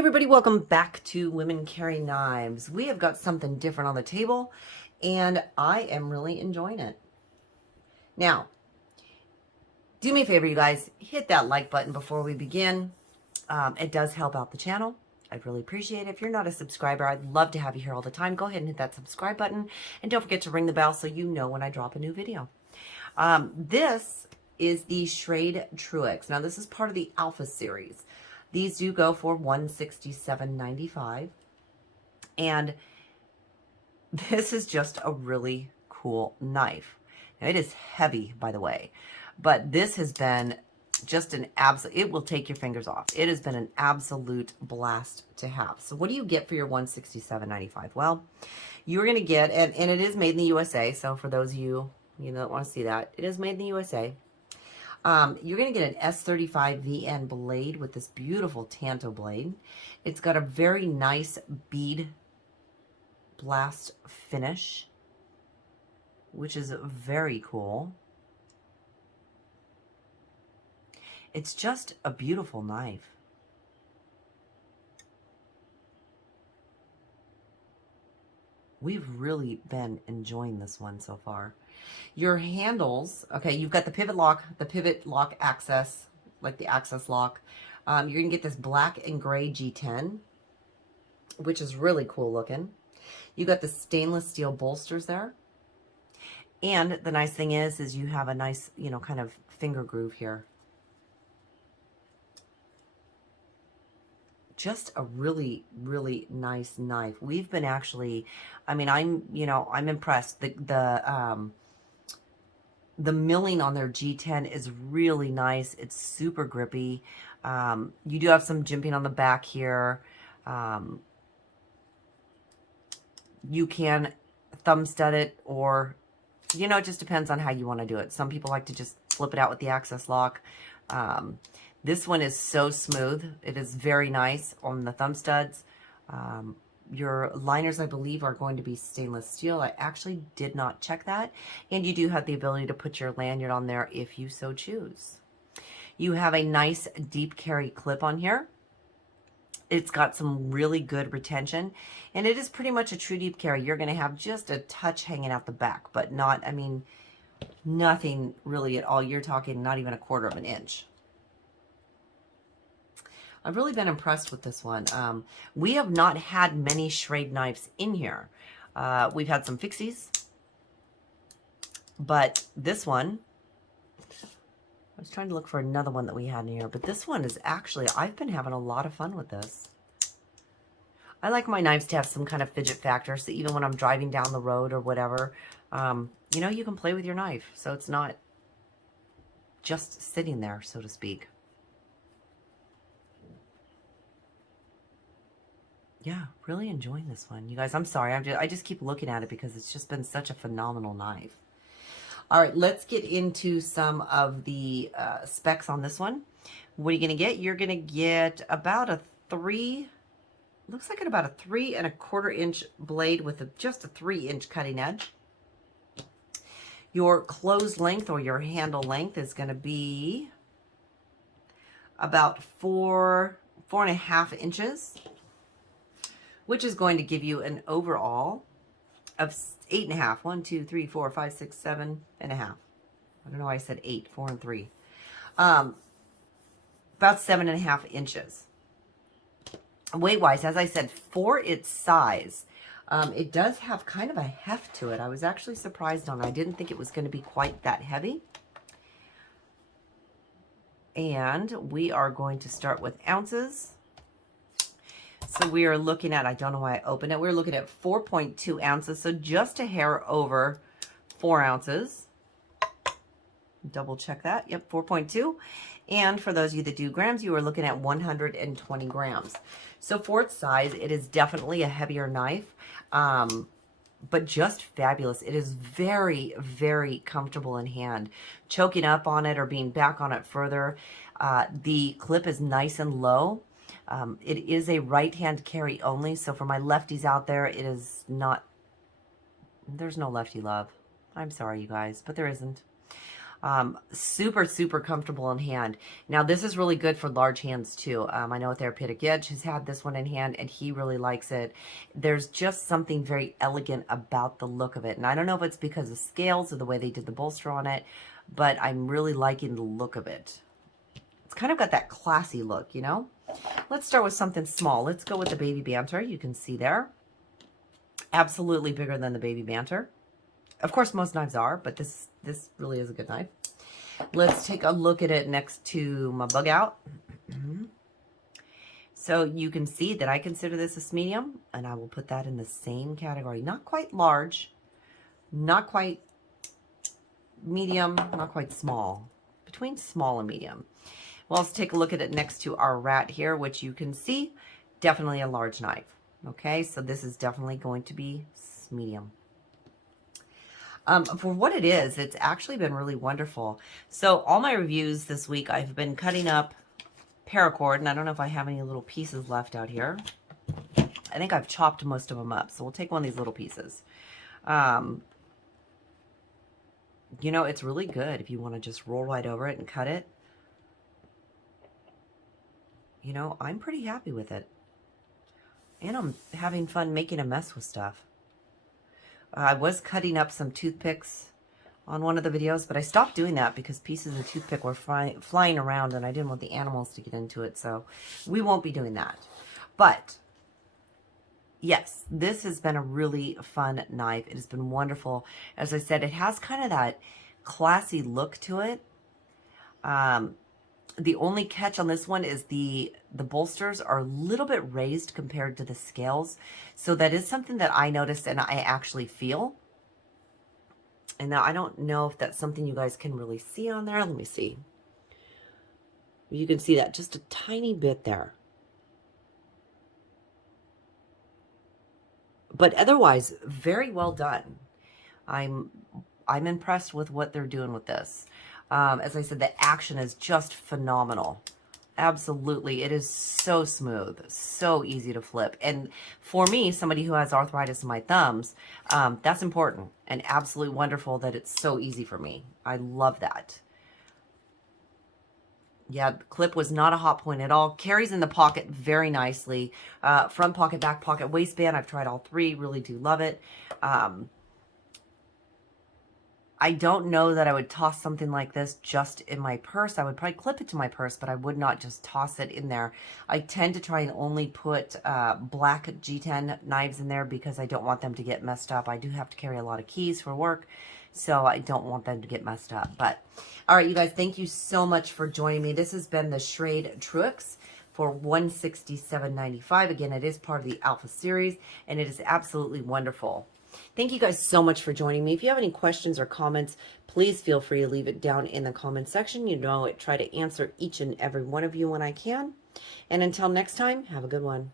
Everybody, welcome back to Women Carry Knives. We have got something different on the table, and I am really enjoying it. Now, do me a favor, you guys, hit that like button before we begin. It does help out the channel. I'd really appreciate it. If you're not a subscriber, I'd love to have you here all the time. Go ahead and hit that subscribe button, and don't forget to ring the bell so you know when I drop a new video. This is the Shrade Truix. Now, this is part of the Alpha series. These do go for $167.95. And this is just a really cool knife. Now, it is heavy, by the way, but this has been just an absolute, it will take your fingers off. It has been an absolute blast to have. So what do you get for your $167.95? Well, you're going to get, and it is made in the USA. So for those of you, that want to see that, it is made in the USA. You're going to get an S35 VN blade with this beautiful tanto blade. It's got a very nice bead blast finish, which is very cool. It's just a beautiful knife. We've really been enjoying this one so far. Your handles, okay, you've got the pivot lock access, like the access lock. You're going to get this black and gray G10, which is really cool looking. You got the stainless steel bolsters there. And the nice thing is you have a nice, kind of finger groove here. Just a really, really nice knife. We've been actually, I'm impressed. The milling on their G10 is really nice. It's super grippy. You do have some jimping on the back here. You can thumb stud it, or, it just depends on how you want to do it. Some people like to just flip it out with the access lock. This one is so smooth. It is very nice on the thumb studs. Your liners, I believe, are going to be stainless steel. I actually did not check that. And you do have the ability to put your lanyard on there if you so choose. You have a nice deep carry clip on here. It's got some really good retention. And it is pretty much a true deep carry. You're going to have just a touch hanging out the back, but not, nothing really at all. You're talking not even a quarter of an inch. I've really been impressed with this one. We have not had many Schrade knives in here. We've had some fixies, but this one, I was trying to look for another one that we had in here, but this one is actually, I've been having a lot of fun with this. I like my knives to have some kind of fidget factor, so even when I'm driving down the road or whatever, you can play with your knife, so it's not just sitting there, so to speak. Yeah, really enjoying this one. You guys, I'm sorry. I just keep looking at it because it's just been such a phenomenal knife. All right, let's get into some of the specs on this one. What are you going to get? You're going to get about a 3, looks like about a 3 1/4 inch blade with just a 3-inch cutting edge. Your close length or your handle length is going to be about 4.5 inches. Which is going to give you an overall of 8.5. 1, 2, 3, 4, 5, 6, 7.5. I don't know why I said 8, 4 and 3. About 7.5 inches. Weight-wise, as I said, for its size, it does have kind of a heft to it. I was actually surprised on it. I didn't think it was going to be quite that heavy. And we are going to start with ounces. So we are looking at, I don't know why I opened it, we're looking at 4.2 ounces, so just a hair over 4 ounces. Double check that. Yep, 4.2. And for those of you that do grams, you are looking at 120 grams. So for its size, it is definitely a heavier knife, but just fabulous. It is very, very comfortable in hand. Choking up on it or being back on it further. The clip is nice and low. It is a right-hand carry only, so for my lefties out there, it is not, there's no lefty love. I'm sorry, you guys, but there isn't. Super, super comfortable in hand. Now, this is really good for large hands too. I know Therapeutic Edge has had this one in hand and he really likes it. There's just something very elegant about the look of it. And I don't know if it's because of scales or the way they did the bolster on it, but I'm really liking the look of it. It's kind of got that classy look, you know? Let's start with something small. Let's go with the Baby Banter. You can see there. Absolutely bigger than the Baby Banter. Of course, most knives are, but this really is a good knife. Let's take a look at it next to my bug out. So you can see that I consider this a medium, and I will put that in the same category. Not quite large, not quite medium, not quite small. Between small and medium. Well, let's take a look at it next to our rat here, which you can see, definitely a large knife. Okay, so this is definitely going to be medium. For what it is, it's actually been really wonderful. So all my reviews this week, I've been cutting up paracord, and I don't know if I have any little pieces left out here. I think I've chopped most of them up, so we'll take one of these little pieces. You know, it's really good if you want to just roll right over it and cut it. You know, I'm pretty happy with it. And I'm having fun making a mess with stuff. I was cutting up some toothpicks on one of the videos, but I stopped doing that because pieces of toothpick were flying around and I didn't want the animals to get into it, so we won't be doing that. But yes, this has been a really fun knife. It has been wonderful. As I said, it has kind of that classy look to it. The only catch on this one is the bolsters are a little bit raised compared to the scales. So that is something that I noticed and I actually feel. And now I don't know if that's something you guys can really see on there. Let me see. You can see that just a tiny bit there. But otherwise, very well done. I'm impressed with what they're doing with this. As I said, the action is just phenomenal. Absolutely. It is so smooth, so easy to flip. And for me, somebody who has arthritis in my thumbs, that's important and absolutely wonderful that it's so easy for me. I love that. Yeah, the clip was not a hot point at all. Carries in the pocket very nicely. Front pocket, back pocket, waistband. I've tried all three. Really do love it. I don't know that I would toss something like this just in my purse. I would probably clip it to my purse, but I would not just toss it in there. I tend to try and only put black G10 knives in there because I don't want them to get messed up. I do have to carry a lot of keys for work, so I don't want them to get messed up. But, all right, you guys, thank you so much for joining me. This has been the Schrade Truix for $167.95. Again, it is part of the Alpha series, and it is absolutely wonderful. Thank you guys so much for joining me. If you have any questions or comments, please feel free to leave it down in the comment section. You know I try to answer each and every one of you when I can. And until next time, have a good one.